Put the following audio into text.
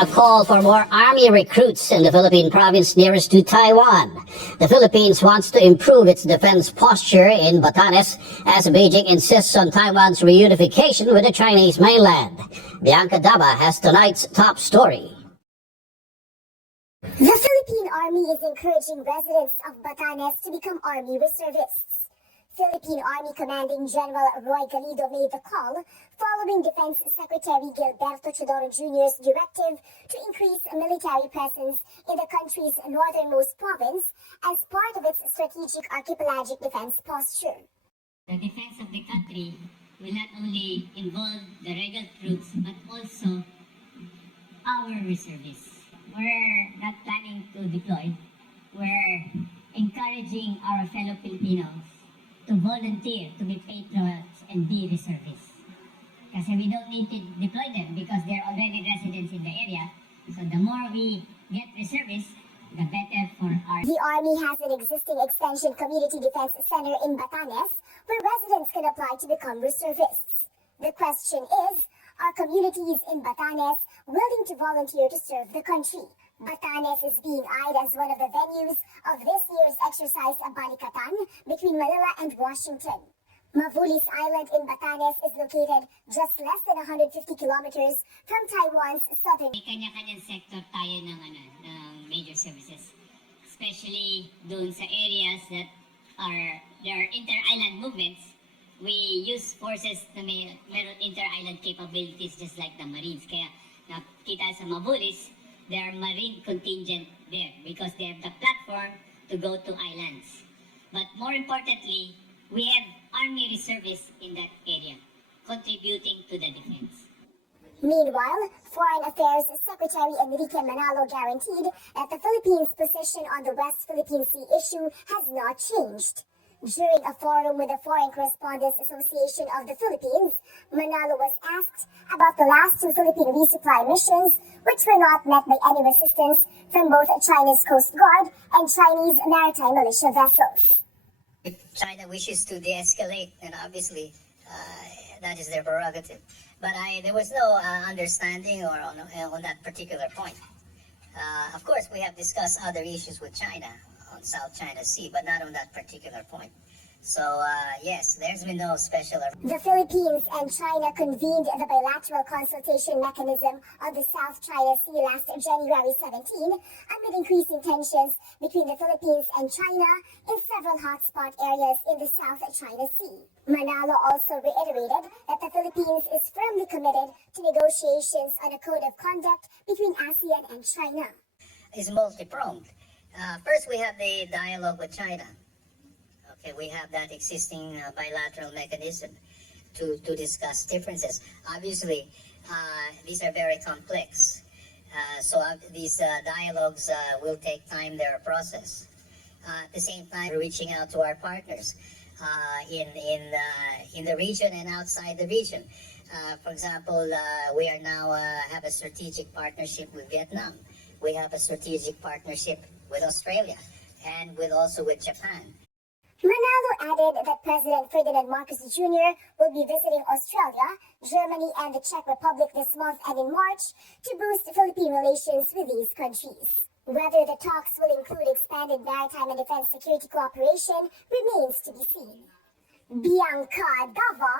a call for more army recruits in the Philippine province nearest to Taiwan. The Philippines wants to improve its defense posture in Batanes as Beijing insists on Taiwan's reunification with the Chinese mainland. Bianca Daba has tonight's top story. The Philippine Army is encouraging residents of Batanes to become Army reservists. Philippine Army Commanding General Roy Galido made the call following Defense Secretary Gilberto Chodoro Jr.'s directive to increase military presence in the country's northernmost province as part of its strategic archipelagic defense posture. The defense of the country will not only involve the regular troops but also our reservists. We're not planning to deploy. We're encouraging our fellow Filipinos to volunteer to be patriots and be reservists. Kasi we don't need to deploy them because they're already residents in the area. So the more we get reservists, the better for our... The Army has an existing Extension Community Defense Center in Batanes where residents can apply to become reservists. The question is, are communities in Batanes willing to volunteer to serve the country? Batanes is being eyed as one of the venues of this year's exercise Balikatan between Manila and Washington. Mavulis Island in Batanes is located just less than 150 kilometers from Taiwan's southern... May kanya-kanyang sector tayo ng major services. Especially doon sa areas that there are inter-island movements. We use forces na meron inter-island capabilities just like the Marines. Kaya nakita sa Mavulis, there are marine contingent there because they have the platform to go to islands. But more importantly, we have Army reservists in that area, contributing to the defense. Meanwhile, Foreign Affairs Secretary Enrique Manalo guaranteed that the Philippines' position on the West Philippine Sea issue has not changed. During a forum with the Foreign Correspondents Association of the Philippines, Manalo was asked about the last two Philippine resupply missions, which were not met by any resistance from both China's Coast Guard and Chinese maritime militia vessels. If China wishes to de-escalate, then obviously that is their prerogative. But there was no understanding or on that particular point. Of course, we have discussed other issues with China on South China Sea, but not on that particular point. So, yes, there's been no special... The Philippines and China convened the bilateral consultation mechanism on the South China Sea last January 17 amid increasing tensions between the Philippines and China in several hotspot areas in the South China Sea. Manalo also reiterated that the Philippines is firmly committed to negotiations on a code of conduct between ASEAN and China. It's multi-pronged. First, we have the dialogue with China. Okay, we have that existing bilateral mechanism to discuss differences. Obviously, these are very complex. So these dialogues will take time, they're a process. At the same time, we're reaching out to our partners in the region and outside the region. For example, we are now have a strategic partnership with Vietnam. We have a strategic partnership with Australia and also with Japan. Manalo added that President Ferdinand Marcos Jr. will be visiting Australia, Germany, and the Czech Republic this month and in March to boost Philippine relations with these countries. Whether the talks will include expanded maritime and defense security cooperation remains to be seen. Bianca Dava,